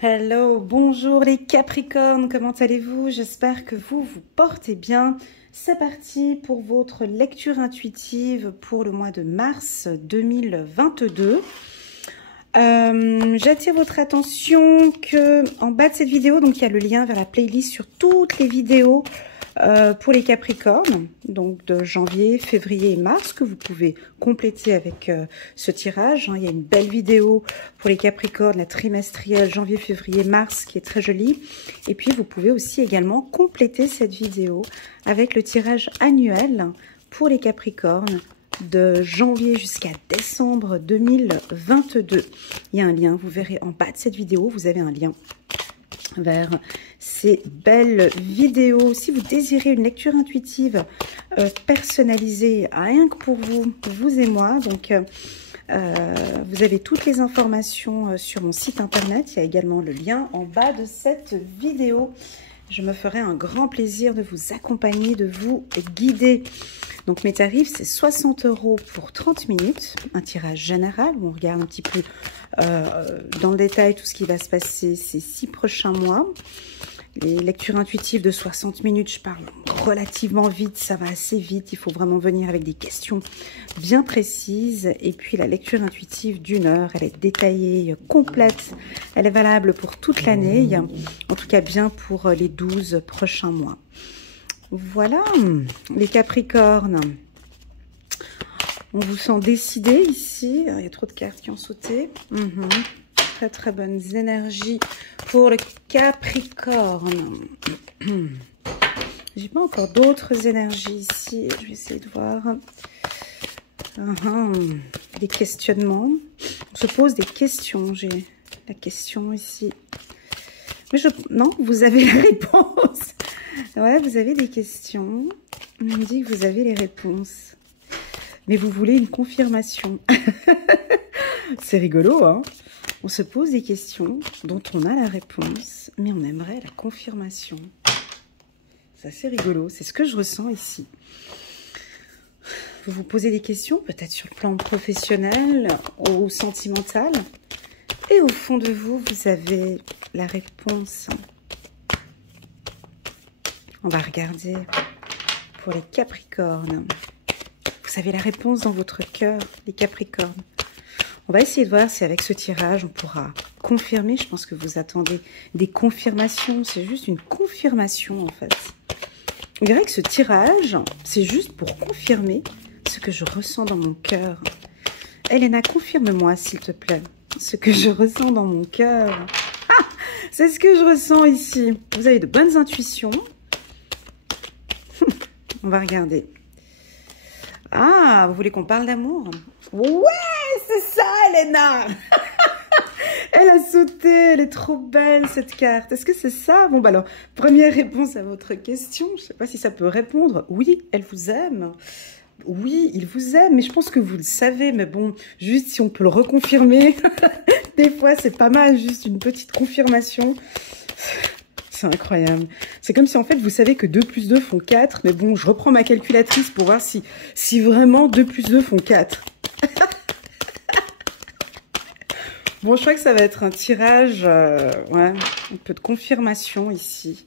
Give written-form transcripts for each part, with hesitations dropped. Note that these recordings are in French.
Hello, bonjour les Capricornes, comment allez-vous? J'espère que vous vous portez bien. C'est parti pour votre lecture intuitive pour le mois de mars 2022. J'attire votre attention que en bas de cette vidéo, donc il y a le lien vers la playlist sur toutes les vidéos pour les Capricornes, donc de janvier, février et mars, que vous pouvez compléter avec ce tirage. Il y a une belle vidéo pour les Capricornes, la trimestrielle janvier, février, mars, qui est très jolie. Et puis, vous pouvez aussi également compléter cette vidéo avec le tirage annuel pour les Capricornes de janvier jusqu'à décembre 2022. Il y a un lien, vous verrez en bas de cette vidéo, vous avez un lien vers ces belles vidéos. Si vous désirez une lecture intuitive personnalisée, rien que pour vous, vous et moi, donc vous avez toutes les informations sur mon site internet. Il y a également le lien en bas de cette vidéo. Je me ferai un grand plaisir de vous accompagner, de vous guider. Donc mes tarifs, c'est 60 € pour 30 minutes, un tirage général où on regarde un petit peu dans le détail tout ce qui va se passer ces 6 prochains mois. Les lectures intuitives de 60 minutes, je parle relativement vite, ça va assez vite. Il faut vraiment venir avec des questions bien précises. Et puis la lecture intuitive d'1 heure, elle est détaillée, complète. Elle est valable pour toute l'année, en tout cas bien pour les 12 prochains mois. Voilà, les Capricornes. On vous sent décidé ici. Il y a trop de cartes qui ont sauté. Très très bonnes énergies pour le Capricorne. J'ai pas encore d'autres énergies ici. Je vais essayer de voir. Des questionnements. On se pose des questions. J'ai la question ici. Mais non, vous avez la réponse. Ouais, vous avez des questions. On me dit que vous avez les réponses. Mais vous voulez une confirmation. C'est rigolo, hein? On se pose des questions dont on a la réponse, mais on aimerait la confirmation. C'est assez rigolo, c'est ce que je ressens ici. Vous vous posez des questions, peut-être sur le plan professionnel ou sentimental, et au fond de vous, vous avez la réponse. On va regarder pour les Capricornes. Vous avez la réponse dans votre cœur, les Capricornes. On va essayer de voir si avec ce tirage, on pourra confirmer. Je pense que vous attendez des confirmations. C'est juste une confirmation, en fait. On dirait que ce tirage, c'est juste pour confirmer ce que je ressens dans mon cœur. Elena, confirme-moi, s'il te plaît, ce que je ressens dans mon cœur. Ah, c'est ce que je ressens ici. Vous avez de bonnes intuitions. On va regarder. Ah, vous voulez qu'on parle d'amour? Ouais, c'est ça, Elena. Elle a sauté, elle est trop belle, cette carte. Est-ce que c'est ça? Bon, bah alors, première réponse à votre question. Je ne sais pas si ça peut répondre. Oui, elle vous aime. Oui, il vous aime, mais je pense que vous le savez. Mais bon, juste si on peut le reconfirmer. Des fois, c'est pas mal, juste une petite confirmation. C'est incroyable. C'est comme si en fait vous savez que 2 plus 2 font 4. Mais bon, je reprends ma calculatrice pour voir si vraiment 2 plus 2 font 4. Bon, je crois que ça va être un tirage, ouais, un peu de confirmation ici.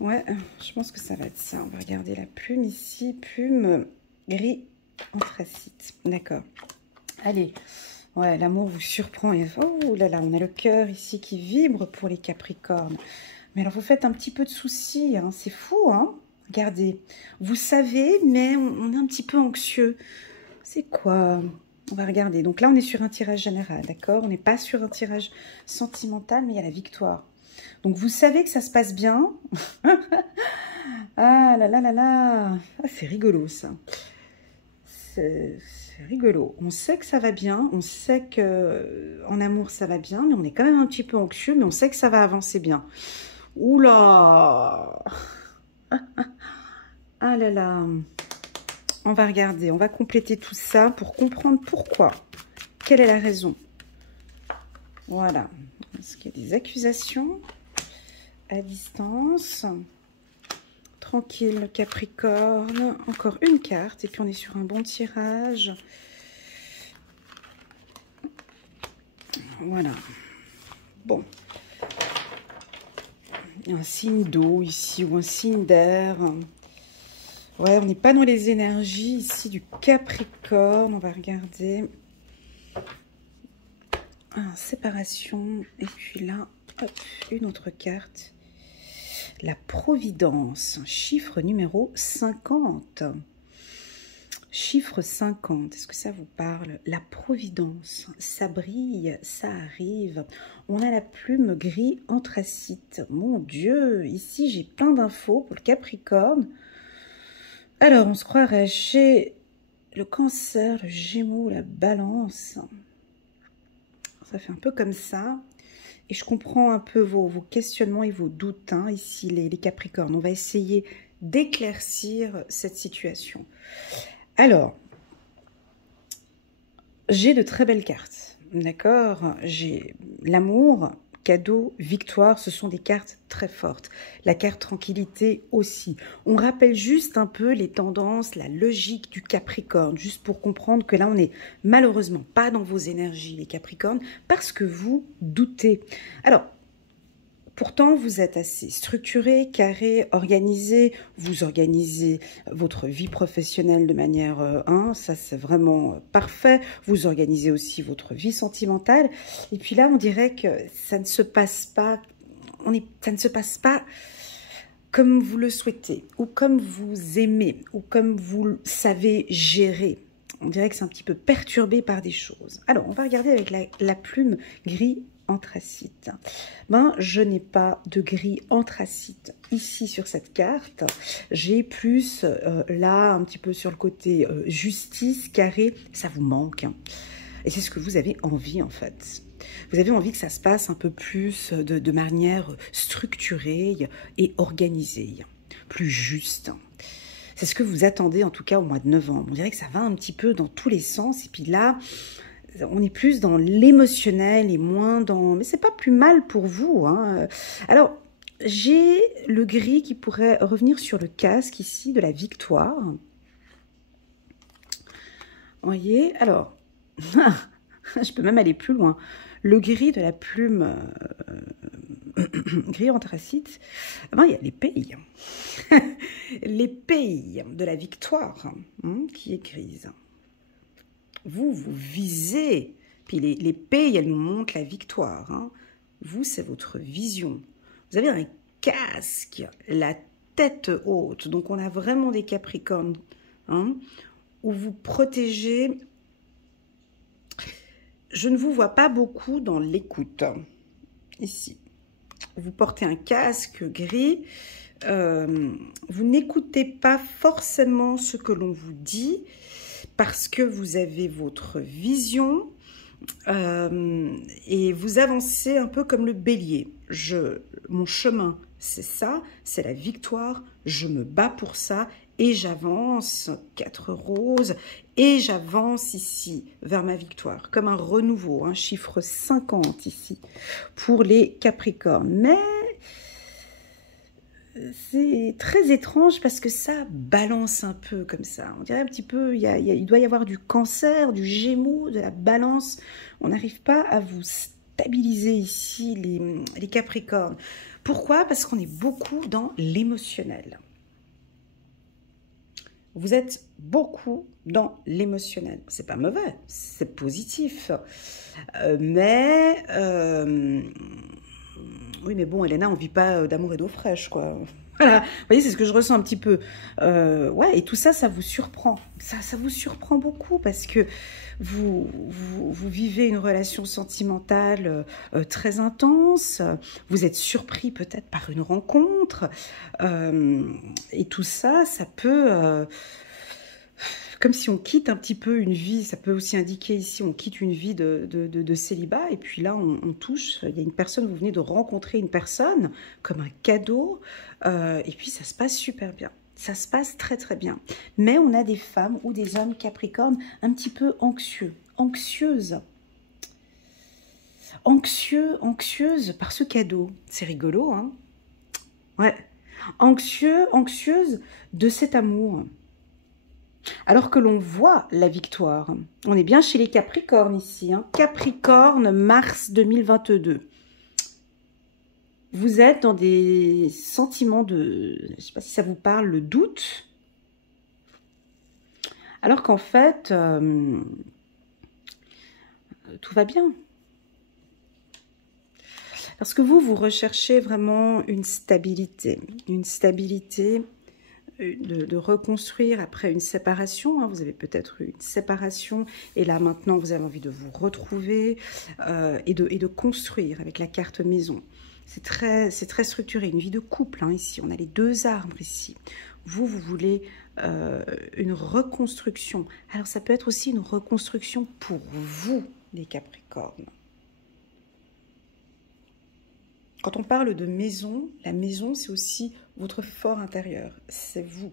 Ouais, je pense que ça va être ça. On va regarder la plume ici. Plume gris anthracite. D'accord. Allez. Ouais, l'amour vous surprend. Et oh là là, on a le cœur ici qui vibre pour les Capricornes. Mais alors, vous faites un petit peu de soucis, hein. C'est fou, hein. Regardez. Vous savez, mais on est un petit peu anxieux. C'est quoi? On va regarder. Donc là, on est sur un tirage général, d'accord? On n'est pas sur un tirage sentimental, mais il y a la victoire. Donc, vous savez que ça se passe bien. Ah là là là là. Ah, c'est rigolo, ça. C'est rigolo. On sait que ça va bien, on sait que en amour ça va bien, mais on est quand même un petit peu anxieux, mais on sait que ça va avancer bien. Oula! Ah là là. On va regarder, on va compléter tout ça pour comprendre pourquoi. Quelle est la raison? Voilà. Est-ce qu'il y a des accusations à distance? Tranquille, Capricorne. Encore une carte. Et puis, on est sur un bon tirage. Voilà. bon. Un signe d'eau ici ou un signe d'air. Ouais, on n'est pas dans les énergies ici du Capricorne. On va regarder. Séparation. Et puis là, hop, une autre carte. La Providence. Chiffre numéro 50. Chiffre 50, est-ce que ça vous parle? La Providence, ça brille, ça arrive. On a la plume gris anthracite. Mon Dieu, ici j'ai plein d'infos pour le Capricorne. Alors, on se croirait chez le Cancer, le Gémeaux, la Balance. Ça fait un peu comme ça. Et je comprends un peu vos questionnements et vos doutes, hein, ici, les Capricornes. On va essayer d'éclaircir cette situation. Alors, j'ai de très belles cartes, d'accord? J'ai l'amour, cadeau, victoire, ce sont des cartes très fortes. La carte tranquillité aussi. On rappelle juste un peu les tendances, la logique du Capricorne, juste pour comprendre que là, on n'est malheureusement pas dans vos énergies, les Capricornes, parce que vous doutez. Alors, pourtant, vous êtes assez structuré, carré, organisé. Vous organisez votre vie professionnelle de manière ça c'est vraiment parfait. Vous organisez aussi votre vie sentimentale. Et puis là, on dirait que ça ne se passe pas, ça ne se passe pas comme vous le souhaitez, ou comme vous aimez, ou comme vous le savez gérer. On dirait que c'est un petit peu perturbé par des choses. Alors, on va regarder avec la plume gris anthracite. Ben, je n'ai pas de gris anthracite ici sur cette carte. J'ai plus là, un petit peu sur le côté justice, carré. Ça vous manque. Et c'est ce que vous avez envie, en fait. Vous avez envie que ça se passe un peu plus de manière structurée et organisée, plus juste. C'est ce que vous attendez, en tout cas, au mois de novembre. On dirait que ça va un petit peu dans tous les sens. Et puis là, on est plus dans l'émotionnel et moins dans... Mais c'est pas plus mal pour vous, hein. Alors, j'ai le gris qui pourrait revenir sur le casque ici de la victoire. Vous voyez? Alors, je peux même aller plus loin. Le gris de la plume gris anthracite, ben, il y a les pays. Les pays de la victoire qui est grise. Vous visez, puis les pays, elles nous montrent la victoire. Hein. Vous, c'est votre vision. Vous avez un casque, la tête haute. Donc, on a vraiment des Capricornes où vous protégez. Je ne vous vois pas beaucoup dans l'écoute. Ici, vous portez un casque gris. Vous n'écoutez pas forcément ce que l'on vous dit, parce que vous avez votre vision et vous avancez un peu comme le bélier. Mon chemin, c'est ça, c'est la victoire, je me bats pour ça et j'avance, 4 roses, et j'avance ici vers ma victoire, comme un renouveau, un chiffre 50 ici, pour les Capricornes. Mais c'est très étrange parce que ça balance un peu comme ça. On dirait un petit peu, il doit y avoir du Cancer, du Gémeaux, de la Balance. On n'arrive pas à vous stabiliser ici, les Capricornes. Pourquoi? Parce qu'on est beaucoup dans l'émotionnel. Vous êtes beaucoup dans l'émotionnel. C'est pas mauvais, c'est positif. Oui, mais bon, Elena, on vit pas d'amour et d'eau fraîche, quoi. Voilà, vous voyez, c'est ce que je ressens un petit peu. Ouais, et tout ça, ça vous surprend. Ça vous surprend beaucoup parce que vous vivez une relation sentimentale très intense. Vous êtes surpris peut-être par une rencontre. Et tout ça, ça peut... comme si on quitte un petit peu une vie, ça peut aussi indiquer ici, on quitte une vie de célibat, et puis là, on touche, il y a une personne, vous venez de rencontrer une personne, comme un cadeau, et puis ça se passe super bien. Ça se passe très très bien. Mais on a des femmes ou des hommes Capricornes un petit peu anxieux, anxieuses. Anxieuses par ce cadeau. C'est rigolo, hein? Ouais. Anxieuse de cet amour. Alors que l'on voit la victoire. On est bien chez les Capricornes ici. Hein. Capricorne, mars 2022. Vous êtes dans des sentiments de, je ne sais pas si ça vous parle, le doute, alors qu'en fait, tout va bien. Parce que vous recherchez vraiment une stabilité de reconstruire après une séparation. Hein. Vous avez peut-être eu une séparation et là maintenant vous avez envie de vous retrouver et de construire avec la carte maison. C'est très structuré, une vie de couple hein, ici. On a les deux arbres ici. Vous voulez une reconstruction. Alors ça peut être aussi une reconstruction pour vous, les Capricornes. Quand on parle de maison, la maison, c'est aussi votre fort intérieur, c'est vous.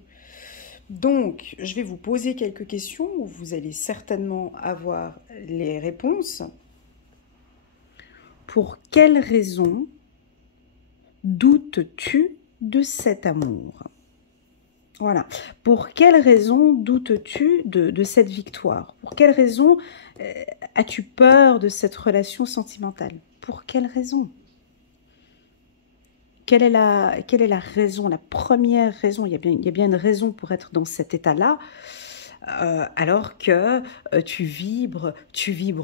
Donc, je vais vous poser quelques questions où vous allez certainement avoir les réponses. Pour quelle raison doutes-tu de cet amour? Voilà. Pour quelle raison doutes-tu de cette victoire? Pour quelle raison as-tu peur de cette relation sentimentale? Pour quelle raison? Quelle est la raison, la première raison? Il y a bien une raison pour être dans cet état-là, alors que tu vibres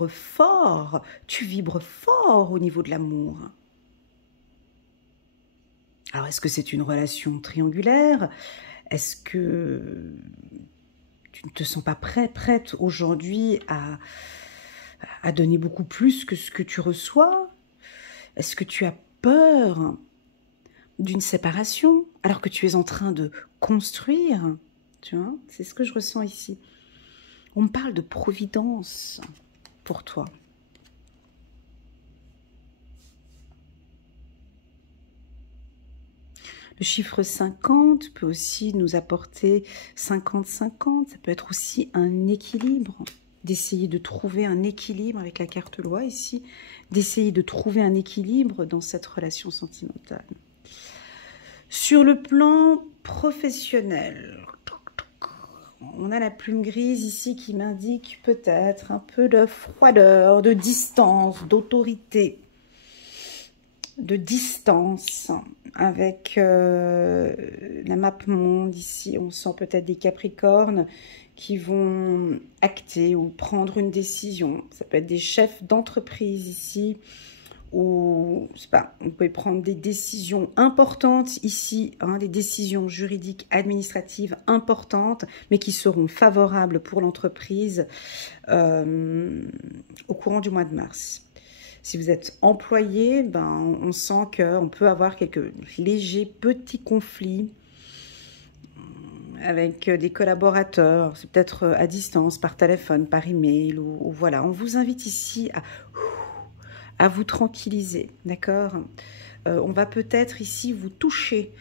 fort au niveau de l'amour. Alors, est-ce que c'est une relation triangulaire? Est-ce que tu ne te sens pas prête aujourd'hui à donner beaucoup plus que ce que tu reçois? Est-ce que tu as peur d'une séparation, alors que tu es en train de construire, tu vois, c'est ce que je ressens ici. On me parle de providence pour toi. Le chiffre 50 peut aussi nous apporter 50-50, ça peut être aussi un équilibre, d'essayer de trouver un équilibre avec la carte loi ici, d'essayer de trouver un équilibre dans cette relation sentimentale. Sur le plan professionnel, on a la plume grise ici qui m'indique peut-être un peu de froideur, de distance, d'autorité, de distance avec la map monde ici. On sent peut-être des Capricornes qui vont acter ou prendre une décision. Ça peut être des chefs d'entreprise ici, ou je sais pas, on peut prendre des décisions importantes ici, hein, des décisions juridiques, administratives importantes, mais qui seront favorables pour l'entreprise au courant du mois de mars. Si vous êtes employé, ben, on sent qu'on peut avoir quelques légers petits conflits avec des collaborateurs, c'est peut-être à distance, par téléphone, par email, ou voilà. On vous invite ici à vous tranquilliser, d'accord? On va peut-être ici vous toucher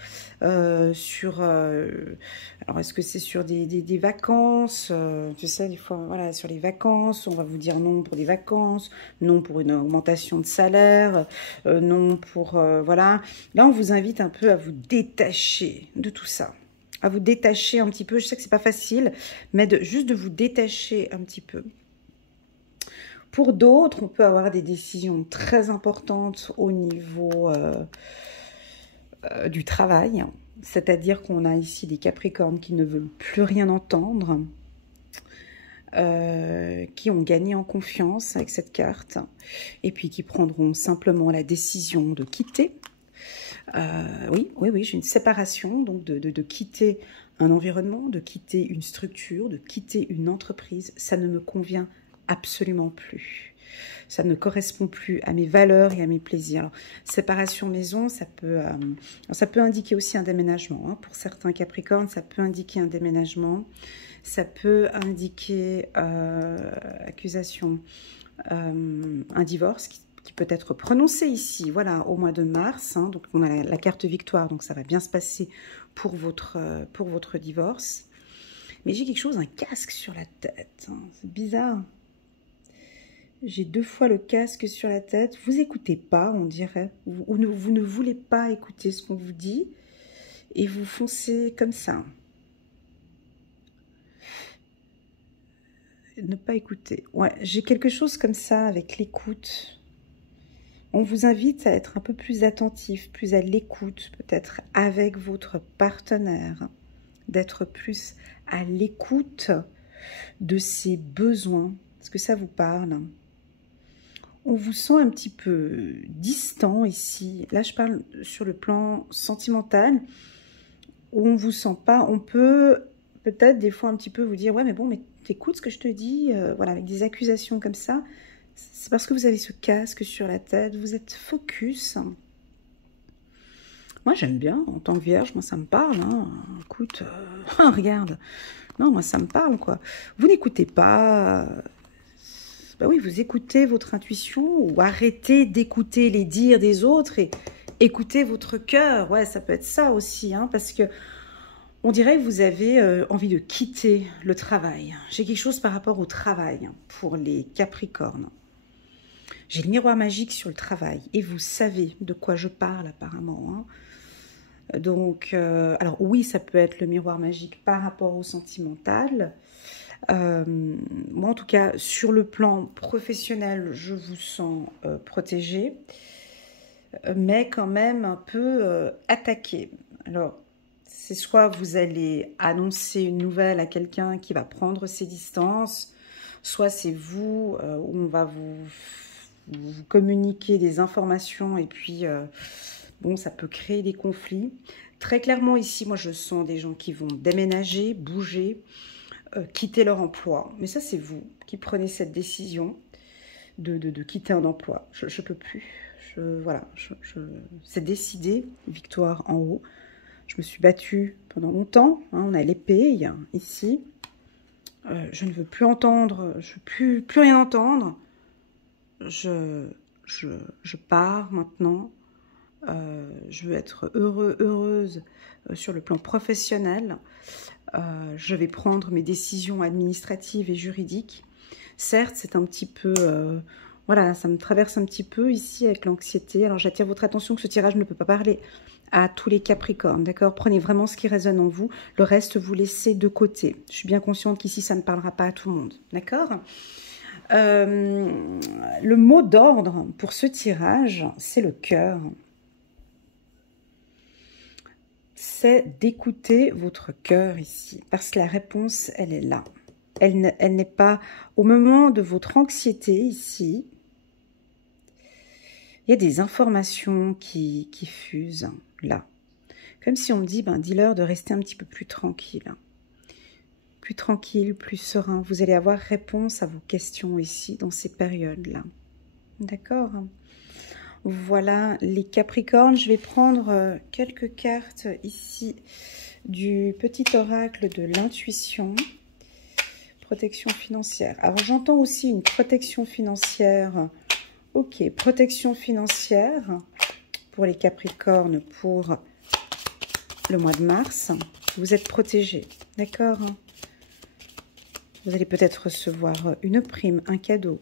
sur... alors, est-ce que c'est sur des vacances? Tu sais, des fois, voilà, sur les vacances, on va vous dire non pour des vacances, non pour une augmentation de salaire, non pour... voilà. Là, on vous invite un peu à vous détacher de tout ça. À vous détacher un petit peu. Je sais que c'est pas facile, mais juste de vous détacher un petit peu. Pour d'autres, on peut avoir des décisions très importantes au niveau du travail. C'est-à-dire qu'on a ici des Capricornes qui ne veulent plus rien entendre, qui ont gagné en confiance avec cette carte, et puis qui prendront simplement la décision de quitter. Oui, j'ai une séparation, donc de quitter un environnement, de quitter une structure, de quitter une entreprise. Ça ne me convient absolument plus. Ça ne correspond plus à mes valeurs et à mes plaisirs. Alors, séparation maison, ça peut indiquer aussi un déménagement. Hein. Pour certains Capricornes, ça peut indiquer un déménagement. Ça peut indiquer accusation, un divorce qui peut être prononcé ici, voilà, au mois de mars. Hein. Donc, on a la carte victoire, donc ça va bien se passer pour votre divorce. Mais j'ai quelque chose, un casque sur la tête. Hein. C'est bizarre. J'ai 2 fois le casque sur la tête. Vous écoutez pas, on dirait. Vous ne voulez pas écouter ce qu'on vous dit. Et vous foncez comme ça. Ne pas écouter. Ouais, j'ai quelque chose comme ça avec l'écoute. On vous invite à être un peu plus attentif, plus à l'écoute, peut-être avec votre partenaire, d'être plus à l'écoute de ses besoins. Est-ce que ça vous parle? On vous sent un petit peu distant ici. Là, je parle sur le plan sentimental, où on ne vous sent pas. On peut peut-être des fois un petit peu vous dire « Ouais, mais bon, mais t'écoutes ce que je te dis voilà, avec des accusations comme ça. C'est parce que vous avez ce casque sur la tête, vous êtes focus. Moi, j'aime bien, en tant que vierge, moi, ça me parle. Hein. Écoute, regarde. Non, moi, ça me parle, quoi. Vous n'écoutez pas... Bah oui, vous écoutez votre intuition ou arrêtez d'écouter les dires des autres et écoutez votre cœur. Ouais, ça peut être ça aussi, hein, parce que on dirait que vous avez envie de quitter le travail. J'ai quelque chose par rapport au travail pour les Capricornes. J'ai le miroir magique sur le travail et vous savez de quoi je parle apparemment. Hein. Donc, alors oui, ça peut être le miroir magique par rapport au sentimental. Moi, en tout cas, sur le plan professionnel, je vous sens protégée, mais quand même un peu attaquée. Alors, c'est soit vous allez annoncer une nouvelle à quelqu'un qui va prendre ses distances, soit c'est vous où on va vous communiquer des informations et puis, bon, ça peut créer des conflits. Très clairement, ici, moi, je sens des gens qui vont déménager, bouger, quitter leur emploi. Mais ça, c'est vous qui prenez cette décision de quitter un emploi. Je ne peux plus. Voilà, c'est décidé. Victoire en haut. Je me suis battue pendant longtemps. Hein, on a l'épée ici. Je ne veux plus entendre. Je ne veux plus rien entendre. Je pars maintenant. Je veux être heureuse sur le plan professionnel. Je vais prendre mes décisions administratives et juridiques. Certes, c'est un petit peu... voilà, ça me traverse un petit peu ici avec l'anxiété. Alors, j'attire votre attention que ce tirage ne peut pas parler à tous les Capricornes, d'accord? Prenez vraiment ce qui résonne en vous. Le reste, vous laissez de côté. Je suis bien consciente qu'ici, ça ne parlera pas à tout le monde, d'accord? Le mot d'ordre pour ce tirage, c'est le cœur. C'est d'écouter votre cœur ici, parce que la réponse, elle est là. Elle n'est pas au moment de votre anxiété ici. Il y a des informations qui fusent là. Comme si on me dit, ben, dis-leur de rester un petit peu plus tranquille. Plus tranquille, plus serein. Vous allez avoir réponse à vos questions ici, dans ces périodes-là. D'accord ? Voilà les Capricornes. Je vais prendre quelques cartes ici du petit oracle de l'intuition. Protection financière. Alors j'entends aussi une protection financière. Ok, protection financière pour les Capricornes pour le mois de mars. Vous êtes protégés, d'accord? Vous allez peut-être recevoir une prime, un cadeau.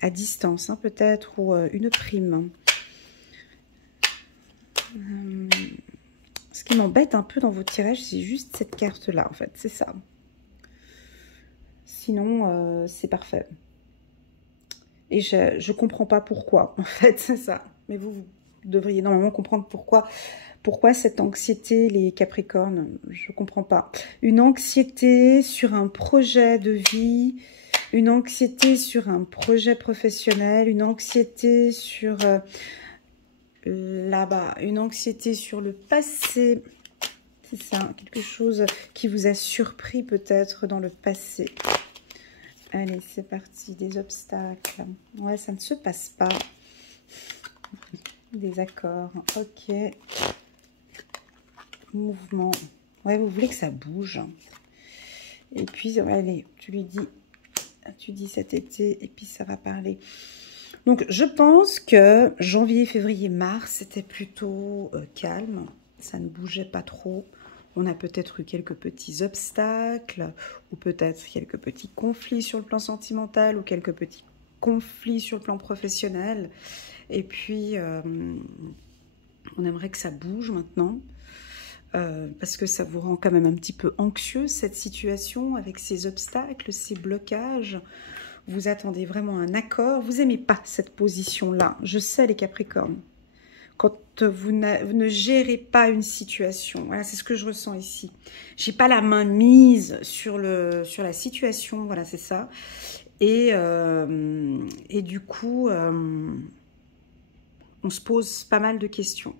À distance, hein, peut-être, ou une prime. Ce qui m'embête un peu dans vos tirages, c'est juste cette carte-là, en fait, c'est ça. Sinon, c'est parfait. Et je ne comprends pas pourquoi, en fait, c'est ça. Mais vous devriez normalement comprendre pourquoi. Pourquoi cette anxiété, les Capricornes? Je ne comprends pas. Une anxiété sur un projet de vie... Une anxiété sur un projet professionnel, une anxiété sur là-bas, une anxiété sur le passé. C'est ça, quelque chose qui vous a surpris peut-être dans le passé. Allez, c'est parti, des obstacles. Ouais, ça ne se passe pas. Des accords, ok. Mouvement. Ouais, vous voulez que ça bouge. Et puis, allez, tu dis cet été et puis ça va parler. Donc, je pense que janvier, février, mars, c'était plutôt calme. Ça ne bougeait pas trop. On a peut-être eu quelques petits obstacles ou peut-être quelques petits conflits sur le plan sentimental ou quelques petits conflits sur le plan professionnel. Et puis, on aimerait que ça bouge maintenant. Parce que ça vous rend quand même un petit peu anxieux, cette situation, avec ces obstacles, ces blocages. vous attendez vraiment un accord. Vous n'aimez pas cette position-là. Je sais, les Capricornes. Quand vous ne gérez pas une situation. Voilà, c'est ce que je ressens ici. J'ai pas la main mise sur la situation. Voilà, c'est ça. Et du coup, on se pose pas mal de questions.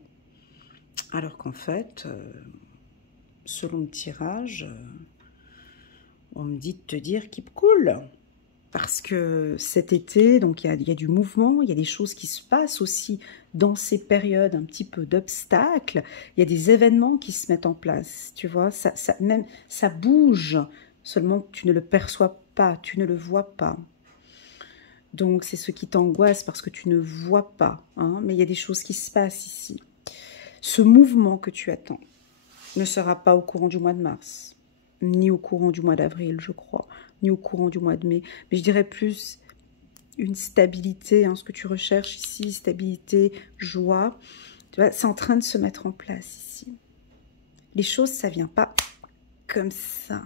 Alors qu'en fait, selon le tirage, on me dit de te dire keep cool. Parce que cet été, donc il y a du mouvement, il y a des choses qui se passent aussi dans ces périodes un petit peu d'obstacles. Il y a des événements qui se mettent en place, tu vois, ça bouge, seulement que tu ne le perçois pas, tu ne le vois pas. Donc c'est ce qui t'angoisse parce que tu ne vois pas, hein, mais il y a des choses qui se passent ici. Ce mouvement que tu attends ne sera pas au courant du mois de mars, ni au courant du mois d'avril, je crois, ni au courant du mois de mai. Mais je dirais plus une stabilité, hein, ce que tu recherches ici, stabilité, joie. Tu vois, c'est en train de se mettre en place ici. Les choses, ça vient pas comme ça.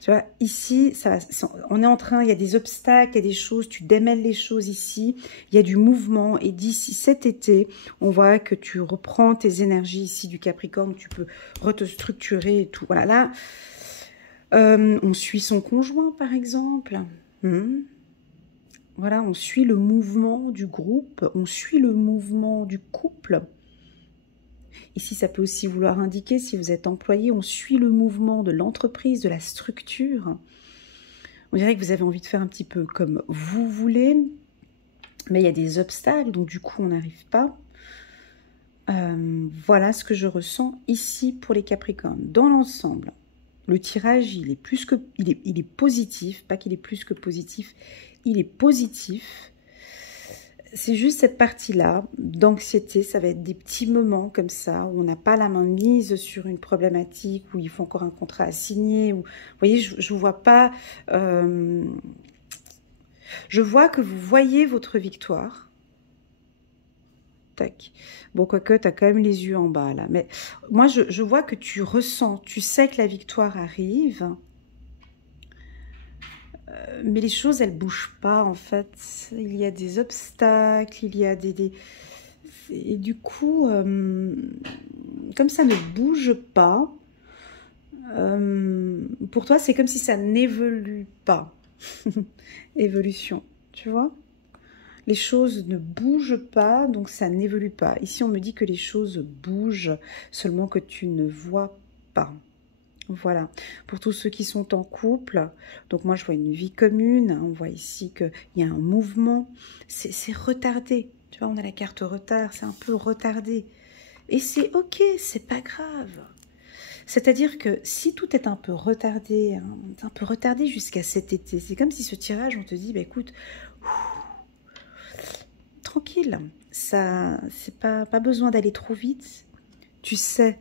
Tu vois, ici, on est en train, il y a des obstacles, il y a des choses, tu démêles les choses ici, il y a du mouvement, et d'ici cet été, on voit que tu reprends tes énergies ici du Capricorne, tu peux te structurer et tout. Voilà, là, on suit son conjoint, par exemple. Voilà, on suit le mouvement du groupe, on suit le mouvement du couple. Ici, ça peut aussi vouloir indiquer, si vous êtes employé, on suit le mouvement de l'entreprise, de la structure. On dirait que vous avez envie de faire un petit peu comme vous voulez, mais il y a des obstacles, donc du coup, on n'arrive pas. Voilà ce que je ressens ici pour les Capricornes. Dans l'ensemble, le tirage, il est positif, pas qu'il est plus que positif, il est positif. C'est juste cette partie-là d'anxiété, ça va être des petits moments comme ça, où on n'a pas la main mise sur une problématique, où il faut encore un contrat à signer. Vous voyez, je ne vois pas... je vois que vous voyez votre victoire. Tac. Bon, quoique, tu as quand même les yeux en bas, là. Mais moi, je vois que tu ressens, tu sais que la victoire arrive. Mais les choses, elles ne bougent pas, en fait. Il y a des obstacles, il y a des... Et du coup, comme ça ne bouge pas, pour toi, c'est comme si ça n'évolue pas. Évolution, tu vois? Les choses ne bougent pas, donc ça n'évolue pas. Ici, on me dit que les choses bougent, seulement que tu ne vois pas. Voilà, pour tous ceux qui sont en couple, donc moi je vois une vie commune, hein, on voit ici qu'il y a un mouvement, c'est retardé, tu vois, on a la carte retard, c'est un peu retardé, et c'est ok, c'est pas grave. C'est-à-dire que si tout est un peu retardé, hein, un peu retardé jusqu'à cet été, c'est comme si ce tirage, on te dit, bah écoute, tranquille, ça, c'est pas besoin d'aller trop vite, tu sais,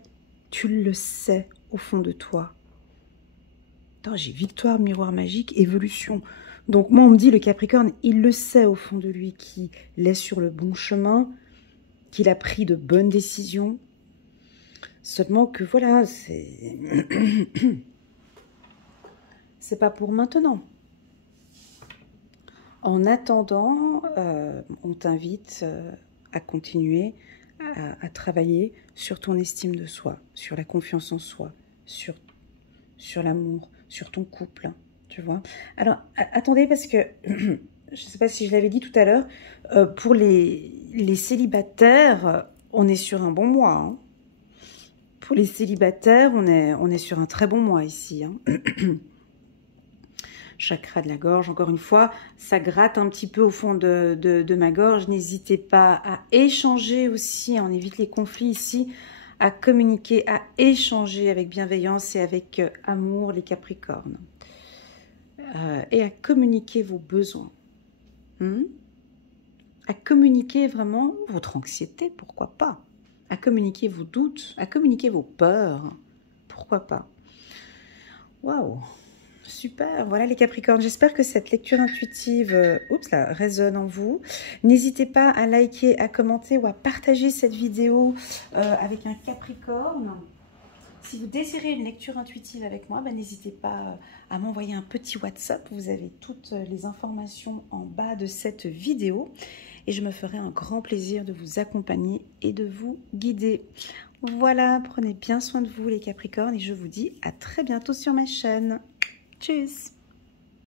tu le sais au fond de toi. J'ai victoire, miroir magique, évolution. Donc moi, on me dit, le Capricorne, il le sait au fond de lui qu'il est sur le bon chemin, qu'il a pris de bonnes décisions. Seulement que voilà, c'est pas pour maintenant. En attendant, on t'invite à continuer à travailler sur ton estime de soi, sur la confiance en soi, sur l'amour, sur ton couple, tu vois. Alors, attendez, parce que, je ne sais pas si je l'avais dit tout à l'heure, pour les célibataires, on est sur un bon mois. Hein. Pour les célibataires, on est sur un très bon mois ici. Hein. Chakra de la gorge, encore une fois, ça gratte un petit peu au fond de ma gorge. N'hésitez pas à échanger aussi, on évite les conflits ici, à communiquer, à échanger avec bienveillance et avec amour les Capricornes. Et à communiquer vos besoins. À communiquer vraiment votre anxiété, pourquoi pas. À communiquer vos doutes, à communiquer vos peurs, pourquoi pas. Waouh! Super, voilà les Capricornes, j'espère que cette lecture intuitive résonne en vous. N'hésitez pas à liker, à commenter ou à partager cette vidéo avec un Capricorne. Si vous désirez une lecture intuitive avec moi, n'hésitez pas à m'envoyer un petit WhatsApp. Vous avez toutes les informations en bas de cette vidéo. Et je me ferai un grand plaisir de vous accompagner et de vous guider. Voilà, prenez bien soin de vous les Capricornes et je vous dis à très bientôt sur ma chaîne. Tchuss!